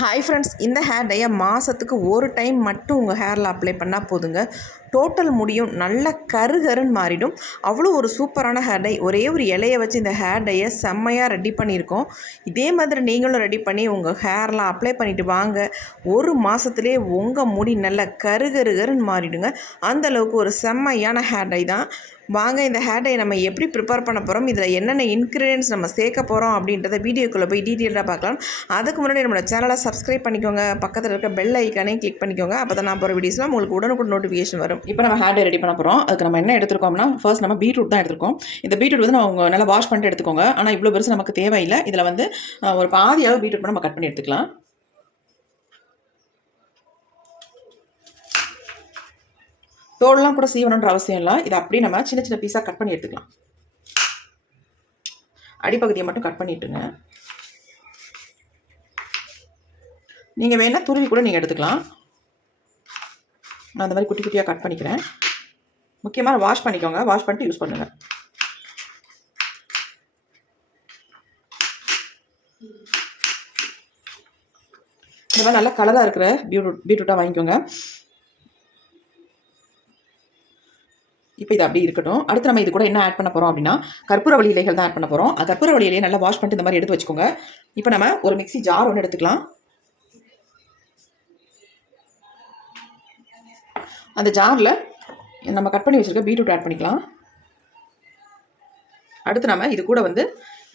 Hi friends இந்த hair டையை மாதத்துக்கு ஒரு டைம் மட்டும் உங்கள் ஹேரில் அப்ளை பண்ணால் போதுங்க. டோட்டல் முடியும் நல்ல கருகருன்னு மாறிடும். அவ்வளோ ஒரு சூப்பரான ஹேர் டை ஒரே ஒரு இலையை வச்சு இந்த ஹேர் டையை செம்மையாக ரெடி பண்ணியிருக்கோம். இதே மாதிரி நீங்களும் ரெடி பண்ணி உங்கள் ஹேர்லாம் அப்ளை பண்ணிவிட்டு வாங்க. ஒரு மாதத்துலேயே உங்கள் முடி நல்ல கருகருகருன்னு மாறிடுங்க. அந்தளவுக்கு ஒரு செம்மையான ஹேர் டை தான். வாங்க இந்த ஹேர் டை நம்ம எப்படி ப்ரிப்பேர் பண்ண போகிறோம் இதில் என்னென்ன இன்க்ரீடியன்ஸ் நம்ம சேர்க்க போகிறோம் அப்படின்றத வீடியோக்குள்ளே போய் டீட்டெயிலாக பார்க்கலாம். அதுக்கு முன்னாடி நம்மளோட சேனலை சப்ஸ்கிரைப் பண்ணிக்கோங்க. பக்கத்தில் இருக்க பெல் ஐக்கானே கிளிக் பண்ணிக்கோங்க. அப்போ தான் நான் போகிற வீடியோஸ்லாம் உங்களுக்கு உடனுக்குடன் நோட்டிஃபிகேஷன் வரும். இப்போ நம்ம ஹேர் டை ரெடி பண்ண போகிறோம் அதுக்கு நம்ம என்ன எடுத்துருக்கோம்னா ஃபர்ஸ்ட் நம்ம பீட்ரூட் தான் எடுத்துருக்கோம். இந்த பீட்ரூட் வந்து நம்ம நல்லா வாஷ் பண்ணிட்டு எடுத்துக்கோங்க. ஆனால் இவ்வளோ பெருசு நமக்கு தேவையில்லை. இதில் வந்து ஒரு பாதி அளவு பீட்ரூட் நம்ம கட் பண்ணி எடுத்துக்கலாம். தோல்லாம் கூட சீவணுன்ற அவசியம் இல்லை. இதை அப்படியே நம்ம சின்ன சின்ன பீஸாக கட் பண்ணி எடுத்துக்கலாம். அடிப்பகுதியை மட்டும் கட் பண்ணிட்டுங்க. நீங்கள் வேணால் துருவி கூட நீங்கள் எடுத்துக்கலாம். நான் அந்த மாதிரி குட்டி குட்டியாக கட் பண்ணிக்கிறேன். முக்கியமாக வாஷ் பண்ணிக்கோங்க. வாஷ் பண்ணிட்டு யூஸ் பண்ணுங்கள் இந்த மாதிரி நல்லா கலராக இருக்கிற பீட்ரூட் பீட்ரூட்டாக வாங்கிக்கோங்க. இப்போ இது அப்படி இருக்கட்டும். அடுத்து நம்ம இது கூட என்ன ஆட் பண்ண போகிறோம் அப்படின்னா கற்பூரவள்ளி இலைகள் தான் ஆட் பண்ண போகிறோம் கற்பூரவள்ளி இலையை நல்லா வாஷ் பண்ணிட்டு இந்த மாதிரி எடுத்து வச்சுக்கோங்க. இப்போ நம்ம ஒரு மிக்ஸி ஜார் ஒன்று எடுத்துக்கலாம். அந்த ஜாரில் நம்ம கட் பண்ணி வச்சுருக்க பீட்ரூட் ஆட் பண்ணிக்கலாம். அடுத்து நம்ம இது கூட வந்து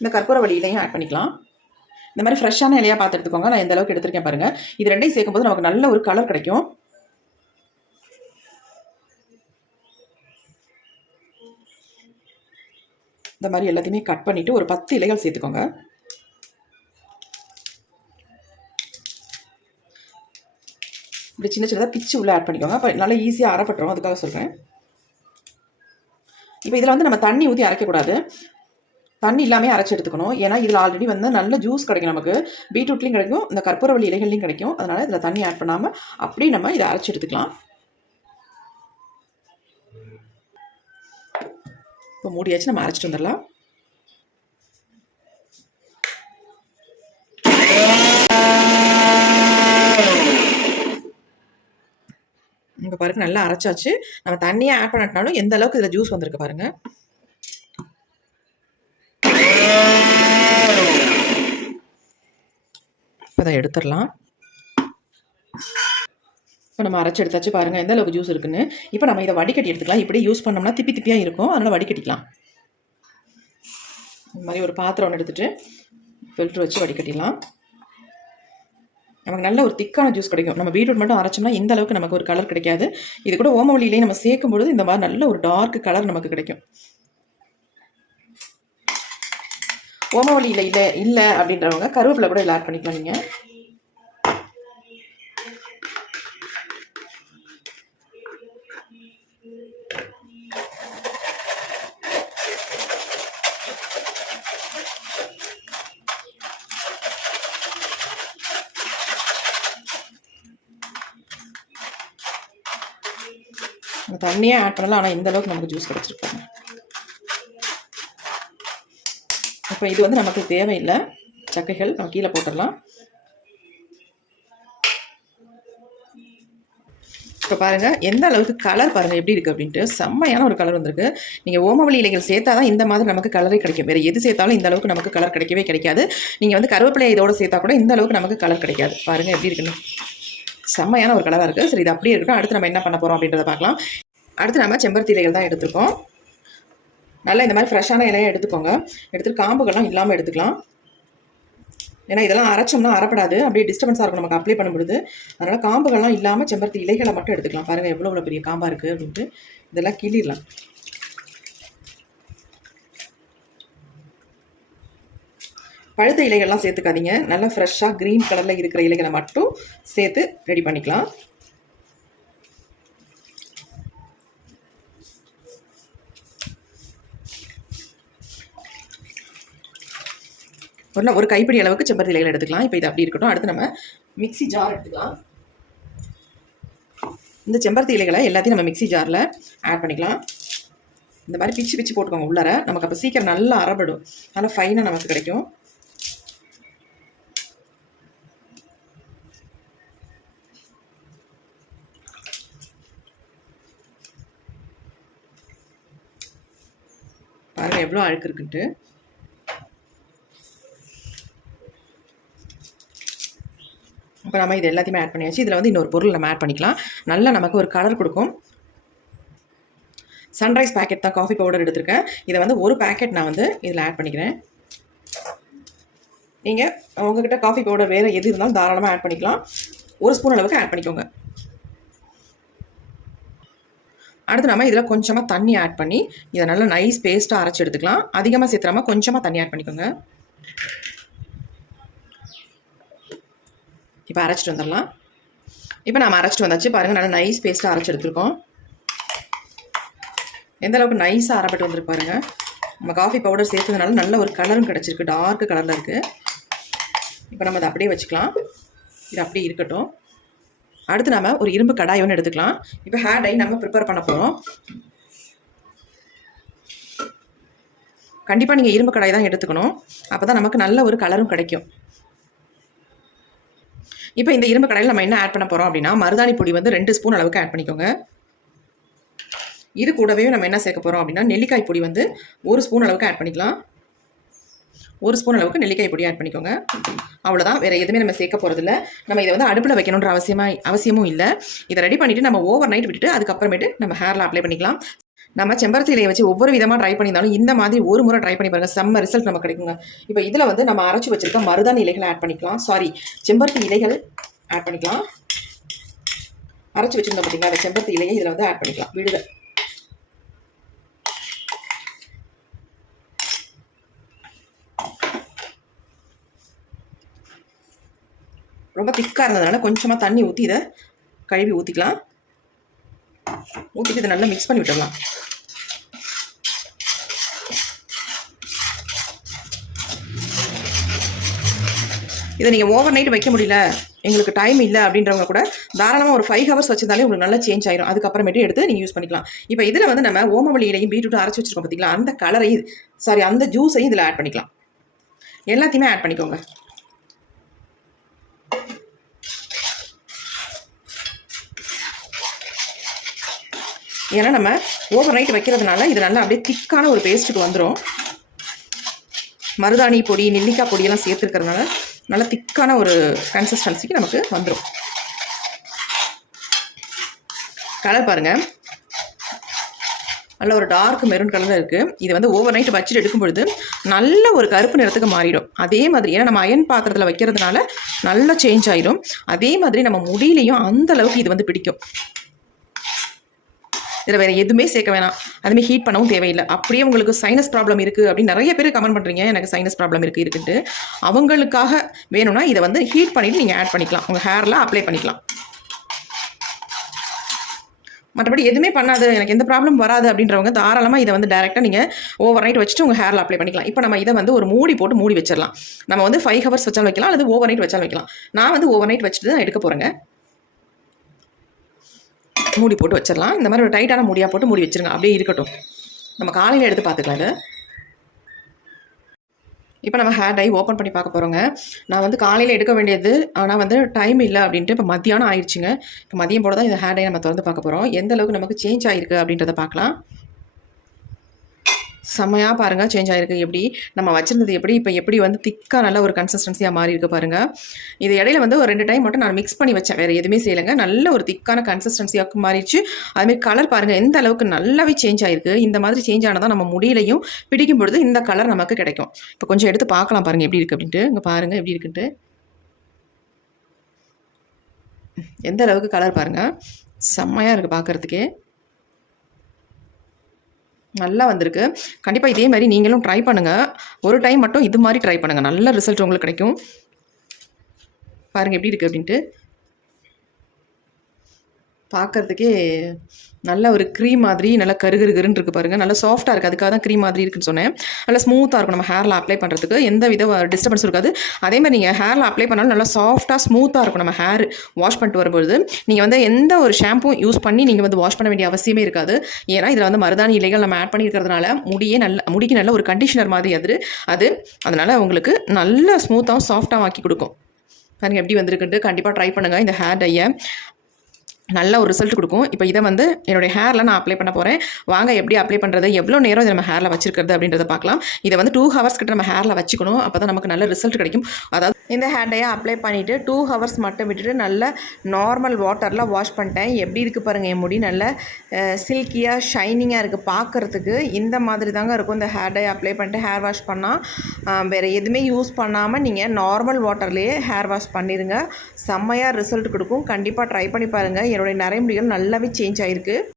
இந்த கற்பூரவள்ளி இலையும் ஆட் பண்ணிக்கலாம். இந்த மாதிரி ஃப்ரெஷ்ஷான இலையாக பார்த்து எடுத்துக்கோங்க. நான் எந்த அளவுக்கு எடுத்திருக்கேன் பாருங்கள் இது ரெண்டையும் சேர்க்கும்போது நமக்கு நல்ல ஒரு கலர் கிடைக்கும். இந்த மாதிரி எல்லாத்தையுமே கட் பண்ணிவிட்டு ஒரு பத்து இலைகள் சேர்த்துக்கோங்க. இப்படி சின்ன சின்னதாக பிச்சு உள்ளே ஆட் பண்ணிக்கோங்க. அப்போ நல்லா ஈஸியாக அரைப்பட்டுரும் அதுக்காக சொல்கிறேன் இப்போ இதில் வந்து நம்ம தண்ணி ஊற்றி அரைக்கக்கூடாது. தண்ணி இல்லாமல் அரைச்சி எடுத்துக்கணும். ஏன்னா இதில் ஆல்ரெடி வந்து நல்ல ஜூஸ் கிடைக்கும் நமக்கு. பீட்ரூட்லேயும் கிடைக்கும். இந்த கற்பூரவள்ளி இலைகள்லையும் கிடைக்கும். அதனால் இதில் தண்ணி ஆட் பண்ணாமல் அப்படியே நம்ம இதை அரைச்சி எடுத்துக்கலாம். இப்போ மூடியாச்சு நம்ம அரைச்சிட்டு வந்துடலாம். இங்கே பாருங்க நல்லா அரைச்சாச்சு. நம்ம தண்ணியை ஆட் பண்ணட்டாலும் எந்த அளவுக்கு இதில் ஜூஸ் வந்திருக்கு பாருங்க. இப்போ அதை எடுத்துடலாம். இப்போ நம்ம அரைச்சி எடுத்தாச்சு பாருங்கள் எந்த அளவுக்கு ஜூஸ் இருக்குன்னு. இப்போ நம்ம இதை வடிகட்டி எடுத்துக்கலாம். இப்படி யூஸ் பண்ணோம்னா திப்பி திப்பியாக இருக்கும். அதனால் வடிகட்டிக்கலாம். இந்த மாதிரி ஒரு பாத்திரம் ஒன்று எடுத்துகிட்டு ஃபில்ட்ரு வச்சு வடிகட்டிடலாம். நமக்கு நல்ல ஒரு திக்கான ஜூஸ் கிடைக்கும். நம்ம பீட்ரூட் மட்டும் அரைச்சோம்னா இந்த அளவுக்கு நமக்கு ஒரு கலர் கிடைக்காது. இது கூட ஓமவழியிலேயே நம்ம சேர்க்கும் பொழுது இந்த மாதிரி நல்ல ஒரு டார்க் கலர் நமக்கு கிடைக்கும். ஓமவழியில் இல்லை இல்லை அப்படின்றவங்க கருவேப்பிலை கூட இதில் ஆட் பண்ணிக்கலாம் நீங்கள் நம்ம ஆட் பண்ணலாம் ஆனால் இந்த அளவுக்கு நமக்கு ஜூஸ் கிடச்சிருக்காங்க. இப்போ இது வந்து நமக்கு தேவையில்லை. சக்கைகள் நம்ம கீழே போட்டுடலாம். இப்போ பாருங்கள் எந்த அளவுக்கு கலர் பாருங்கள் எப்படி இருக்குது அப்படின்ட்டு. செம்மையான ஒரு கலர் வந்திருக்கு. நீங்கள் ஓமவழி இலைகள் சேர்த்தா தான் இந்த மாதிரி நமக்கு கலரே கிடைக்கும். வேறு எது சேர்த்தாலும் இந்த அளவுக்கு நமக்கு கலர் கிடைக்கவே கிடைக்காது. நீங்கள் வந்து கருவேப்பிலை இதோட சேர்த்தா கூட இந்த அளவுக்கு நமக்கு கலர் கிடைக்காது. பாருங்கள் எப்படி இருக்குன்னு. செம்மையான ஒரு கலராக இருக்குது சரி இது அப்படியே இருக்கட்டும். அடுத்து நம்ம என்ன பண்ண போகிறோம் அப்படின்றத பார்க்கலாம். அடுத்து நம்ம செம்பருத்தி இலைகள் தான் எடுத்துருக்கோம். நல்லா இந்த மாதிரி ஃப்ரெஷ்ஷான இலையை எடுத்துக்கோங்க. எடுத்துகிட்டு காம்புகள்லாம் இல்லாமல் எடுத்துக்கலாம். ஏன்னா இதெல்லாம் அரைச்சோம்னா அரைப்படாது அப்படியே டிஸ்டர்பன்ஸாக இருக்கும் நமக்கு அப்ளை பண்ணும்பொழுது. அதனால் காம்புகள்லாம் இல்லாமல் செம்பருத்தி இலைகளை மட்டும் எடுத்துக்கலாம். பாருங்கள் எவ்வளோ எவ்வளோ பெரிய காம்பாக இருக்குது அப்படின்ட்டு. இதெல்லாம் கிளிடலாம் பழுத்த இலைகள்லாம் சேர்த்துக்காதீங்க. நல்லா ஃப்ரெஷ்ஷாக க்ரீன் கலரில் இருக்கிற இலைகளை மட்டும் சேர்த்து ரெடி பண்ணிக்கலாம். ஒரு ஒரு கைப்பிடி அளவுக்கு செம்பருத்தி இலைகள் எடுத்துக்கலாம். இப்போ இது அப்படி இருக்கட்டும். அடுத்து நம்ம மிக்சி ஜார் எடுத்துக்கலாம். இந்த செம்பருத்தி இலைகளை எல்லாத்தையும் நம்ம மிக்சி ஜாரில் ஆட் பண்ணிக்கலாம். இந்த மாதிரி பிச்சு பிச்சு போட்டுக்கோங்க உள்ளார. நமக்கு அப்போ சீக்கிரம் நல்லா அறப்படும். நல்லா ஃபைனாக நமக்கு கிடைக்கும். பாருங்கள் எவ்வளோ அழுக்கு இருக்குன்ட்டு. இப்போ நம்ம இது எல்லாத்தையுமே ஆட் பண்ணியாச்சு. இதில் வந்து இன்னொரு பொருள் நம்ம ஆட் பண்ணிக்கலாம். நல்லா நமக்கு ஒரு கலர் கொடுக்கும். சன்ரைஸ் பேக்கெட் தான் காஃபி பவுடர் எடுத்திருக்கேன். இதை வந்து ஒரு பேக்கெட் நான் வந்து இதில் ஆட் பண்ணிக்கிறேன். நீங்கள் உங்ககிட்ட காஃபி பவுடர் வேறு எது இருந்தாலும் தாராளமாக ஆட் பண்ணிக்கலாம். ஒரு ஸ்பூன் அளவுக்கு ஆட் பண்ணிக்கோங்க. அடுத்து நம்ம இதில் கொஞ்சமாக தண்ணி ஆட் பண்ணி இதை நல்லா நைஸ் பேஸ்ட்டாக அரைச்சி எடுத்துக்கலாம். அதிகமாக சேர்த்துறாமல் கொஞ்சமாக தண்ணி ஆட் பண்ணிக்கோங்க. இப்போ அரைச்சிட்டு வந்துடலாம். இப்போ நம்ம அரைச்சிட்டு வந்தாச்சு. பாருங்கள் நல்லா நைஸ் பேஸ்ட்டாக அரைச்சி எடுத்துருக்கோம். எந்த அளவுக்கு நைஸாக அரைப்பட்டு வந்துருக்கு பாருங்கள் நம்ம காஃபி பவுடர் சேர்த்ததுனால நல்ல ஒரு கலரும் கிடச்சிருக்கு. டார்க் கலரில் இருக்குது இப்போ நம்ம அதை அப்படியே வச்சுக்கலாம். இது அப்படியே இருக்கட்டும். அடுத்து நம்ம ஒரு இரும்பு கடாய் ஒன்று எடுத்துக்கலாம். இப்போ ஹேர் டை நம்ம ப்ரிப்பேர் பண்ண போகிறோம் கண்டிப்பாக நீங்கள் இரும்பு கடாய் தான் எடுத்துக்கணும். அப்போ தான் நமக்கு நல்ல ஒரு கலரும் கிடைக்கும். இப்போ இந்த இரும்பு கடையில் நம்ம என்ன ஆட் பண்ண போகிறோம் அப்படின்னா மருதாணி பொடி வந்து ரெண்டு ஸ்பூன் அளவுக்கு ஆட் பண்ணிக்கோங்க. இது கூடவே நம்ம என்ன சேர்க்க போகிறோம் அப்படின்னா நெல்லிக்காய் பொடி வந்து ஒரு ஸ்பூன் அளவுக்கு ஆட் பண்ணிக்கலாம். ஒரு ஸ்பூன் அளவுக்கு நெல்லிக்காய் பொடி ஆட் பண்ணிக்கோங்க. அவ்வளோதான் வேறு எதுவுமே நம்ம சேர்க்க போகிறதில்ல நம்ம இதை வந்து அடுப்பில் வைக்கணுன்ற அவசியமாக அவசியமும் இல்லை. இதை ரெடி பண்ணிவிட்டு நம்ம ஓவர் நைட் விட்டுட்டு அதுக்கப்புறமேட்டு நம்ம ஹேரில் அப்ளை பண்ணிக்கலாம். நம்ம செம்பருத்தி இலையை வச்சு ஒவ்வொரு விதமாக ட்ரை பண்ணியிருந்தாலும் இந்த மாதிரி ஒரு முறை ட்ரை பண்ணி பாருங்க. செம்ம ரிசல்ட் நமக்கு கிடைக்குங்க. இப்போ இதில் வந்து நம்ம அரைச்சி வச்சுருக்க மருதாணி இலைகளை ஆட் பண்ணிக்கலாம். சாரி செம்பருத்தி இலைகள் ஆட் பண்ணிக்கலாம். அரைச்சி வச்சுருந்தோம் பார்த்தீங்களா அந்த செம்பருத்தி இலையை இதில் வந்து ஆட் பண்ணிக்கலாம். விடுதல் ரொம்ப திக்காக இருந்ததுனால கொஞ்சமாக தண்ணி ஊற்றி இதை கழுவி ஊற்றிக்கலாம் ஊற்றிட்டு இதை நல்லா மிக்ஸ் பண்ணி விட்டுடலாம். இதை நீங்கள் ஓவர் நைட் வைக்க முடியல எங்களுக்கு டைம் இல்லை அப்படின்றவங்க கூட தாராளமாக ஒரு ஃபைவ் ஹவர்ஸ் வச்சிருந்தாலே உங்களுக்கு நல்லா சேஞ்ச் ஆயிரும். அதுக்கப்புறமேட்டு எடுத்து நீங்கள் யூஸ் பண்ணிக்கலாம். இப்போ இதில் வந்து நம்ம ஓமவழி இலையும் பீட்ரூட் அரைச்சி வச்சிருக்கோம் பார்த்தீங்களா அந்த கலரையும் சாரி அந்த ஜூஸையும் இதில் ஆட் பண்ணிக்கலாம். எல்லாத்தையுமே ஆட் பண்ணிக்கோங்க. ஏன்னா நம்ம ஓவர் நைட் வைக்கிறதுனால இது நல்லா அப்படியே திக்கான ஒரு பேஸ்ட்டுக்கு வந்துடும் மருதாணி பொடி நெல்லிக்காய் பொடியெல்லாம் சேர்த்துருக்கிறதுனால நல்ல திக்கான ஒரு கன்சிஸ்டன்சிக்கு நமக்கு வந்துடும் கலர் பாருங்கள் நல்ல ஒரு டார்க் மெரூன் கலரில் இருக்குது இது வந்து ஓவர் நைட் வச்சுட்டு எடுக்கும் பொழுது நல்ல ஒரு கருப்பு நிறத்துக்கு மாறிடும். அதே மாதிரி ஏன்னா நம்ம அயன் பாத்திரத்தில் வைக்கிறதுனால நல்லா சேஞ்ச் ஆயிடும் அதே மாதிரி நம்ம முடியிலையும் அந்த அளவுக்கு இது வந்து பிடிக்கும். இதில் வேறு எதுவுமே சேர்க்க வேணாம். அதுவுமே ஹீட் பண்ணவும் தேவையில்லை. அப்படியே உங்களுக்கு சைனஸ் ப்ராப்ளம் இருக்குது அப்படின்னு நிறைய பேர் கமெண்ட் பண்ணுறீங்க எனக்கு சைனஸ் ப்ராப்ளம் இருக்குது இருக்குன்ட்டு. அவங்களுக்காக வேணும்னா இதை வந்து ஹீட் பண்ணிவிட்டு நீங்கள் ஆட் பண்ணிக்கலாம். உங்கள் ஹேரில் அப்ளை பண்ணிக்கலாம். மற்றபடி எதுவுமே பண்ணாது. எனக்கு எந்த ப்ராப்ளம் வராது அப்படின்றவங்க தாராளமாக இதை வந்து டேரெக்டாக நீங்கள் ஓவர் நைட் வச்சுட்டு உங்கள் ஹேரில் அப்ளை பண்ணிக்கலாம். இப்போ நம்ம இதை வந்து ஒரு மூடி போட்டு மூடி வச்சிடலாம். நம்ம வந்து ஃபைவ் ஹவர்ஸ் வச்சாலும் வைக்கலாம். அல்லது ஓவர் நைட் வச்சாலும் வைக்கலாம். நான் வந்து ஓவர் நைட் வச்சுட்டு தான் எடுக்க போகிறேங்க மூடி போட்டு வச்சிடலாம். இந்த மாதிரி ஒரு டைட்டான மூடியாக போட்டு மூடி வச்சுருங்க. அப்படியே இருக்கட்டும். நம்ம காலையில் எடுத்து பார்த்துக்கலாம் இதை. இப்போ நம்ம ஹேர் டை ஓப்பன் பண்ணி பார்க்க போகிறோங்க நான் வந்து காலையில் எடுக்க வேண்டியது ஆனால் வந்து டைம் இல்லை அப்படின்ட்டு இப்போ மத்தியானம் ஆயிடுச்சுங்க. இப்போ மதியம் போட தான் இந்த ஹேர் டை நம்ம திறந்து பார்க்க போகிறோம் எந்த அளவுக்கு நமக்கு சேஞ்ச் ஆகிருக்கு அப்படின்றத பார்க்கலாம். செம்மையாக பாருங்கள் சேஞ்ச் ஆகிருக்கு எப்படி? நம்ம வச்சுருந்தது எப்படி? இப்போ எப்படி வந்து திக்காக நல்ல ஒரு கன்சிஸ்டன்சியாக மாறி இருக்கு பாருங்கள் இது இடையில வந்து ஒரு ரெண்டு டைம் மட்டும் நான் மிக்ஸ் பண்ணி வச்சேன். வேறு எதுவுமே செய்யலைங்க. நல்ல ஒரு திக்கான கன்சிஸ்டன்சியாக மாறிடுச்சு. அதுமாதிரி கலர் பாருங்கள் எந்த அளவுக்கு நல்லாவே சேஞ்ச் ஆகிருக்கு இந்த மாதிரி சேஞ்ச் ஆனதான் நம்ம முடியலையும் பிடிக்கும் பொழுது இந்த கலர் நமக்கு கிடைக்கும். இப்போ கொஞ்சம் எடுத்து பார்க்கலாம் பாருங்கள் எப்படி இருக்குது அப்படின்ட்டு. இங்கே பாருங்கள் எப்படி இருக்குன்ட்டு. எந்த அளவுக்கு கலர் பாருங்கள் செம்மையாக இருக்குது பார்க்குறதுக்கே நல்லா வந்திருக்கு. கண்டிப்பாக இதே மாதிரி நீங்களும் ட்ரை பண்ணுங்கள் ஒரு டைம் மட்டும் இது மாதிரி ட்ரை பண்ணுங்கள் நல்ல ரிசல்ட் உங்களுக்கு கிடைக்கும். பாருங்கள் எப்படி இருக்குது அப்படின்ட்டு. பார்க்கறதுக்கே நல்ல ஒரு க்ரீம் மாதிரி நல்லா கருகருகருன்னு இருக்குது பாருங்கள் நல்லா சாஃப்ட்டாக இருக்குது அதுக்காக தான் க்ரீம் மாதிரி இருக்குன்னு சொன்னேன். நல்லா ஸ்மூத்தாக இருக்கும். நம்ம ஹேரில் அப்ளை பண்ணுறதுக்கு எந்த வித டிஸ்டர்பன்ஸ் இருக்காது. அதே மாதிரி நீங்கள் ஹேரில் அப்ளை பண்ணாலும் நல்லா சாஃப்ட்டாக ஸ்மூத்தாக இருக்கும். நம்ம ஹேர் வாஷ் பண்ணிட்டு வரும்போது நீங்கள் வந்து எந்த ஒரு ஷாம்பும் யூஸ் பண்ணி நீங்கள் வந்து வாஷ் பண்ண வேண்டிய அவசியமே இருக்காது. ஏன்னா இதில் வந்து மருதாணி இலைகள் நம்ம ஆட் பண்ணியிருக்கிறதுனால முடியே நல்ல முடிக்கு நல்ல ஒரு கண்டிஷனர் மாதிரி அது அது அதனால் உங்களுக்கு நல்ல ஸ்மூத்தாகவும் சாஃப்ட்டாகவும் ஆக்கி கொடுக்கும். பாருங்கள் எப்படி வந்திருக்குன்ட்டு கண்டிப்பாக ட்ரை பண்ணுங்கள் இந்த ஹேர் டையை நல்ல ஒரு ரிசல்ட் கொடுக்கும். இப்போ இதை வந்து என்னுடைய ஹேரில் நான் அப்ளை பண்ண போகிறேன் வாங்க எப்படி அப்ளை பண்ணுறது எவ்வளோ நேரம் இதை நம்ம ஹேரில் வச்சிருக்கிறது அப்படின்றத பார்க்கலாம். இதை வந்து டூ ஹவர்ஸ் கிட்ட நம்ம ஹேரில் வச்சுக்கணும். அப்போ தான் நமக்கு நல்ல ரிசல்ட் கிடைக்கும். அதாவது இந்த ஹேர் டையை அப்ளை பண்ணிவிட்டு டூ ஹவர்ஸ் மட்டும் விட்டுட்டு நல்ல நார்மல் வாட்டரில் வாஷ் பண்ணிட்டேன். எப்படி இருக்குது பாருங்கள் என் முடி? நல்ல சில்கியாக ஷைனிங்காக இருக்குது பார்க்குறதுக்கு. இந்த மாதிரி தாங்க இருக்கும் இந்த ஹேர் டை அப்ளை பண்ணிட்டு ஹேர் வாஷ் பண்ணால் வேறு எதுவுமே யூஸ் பண்ணாமல் நீங்கள் நார்மல் வாட்டர்லேயே ஹேர் வாஷ் பண்ணிடுங்க செம்மையாக ரிசல்ட் கொடுக்கும். கண்டிப்பாக ட்ரை பண்ணி பாருங்கள் என்னுடைய நரைமுடிகள் நல்லாவே சேஞ்ச் ஆகிருக்கு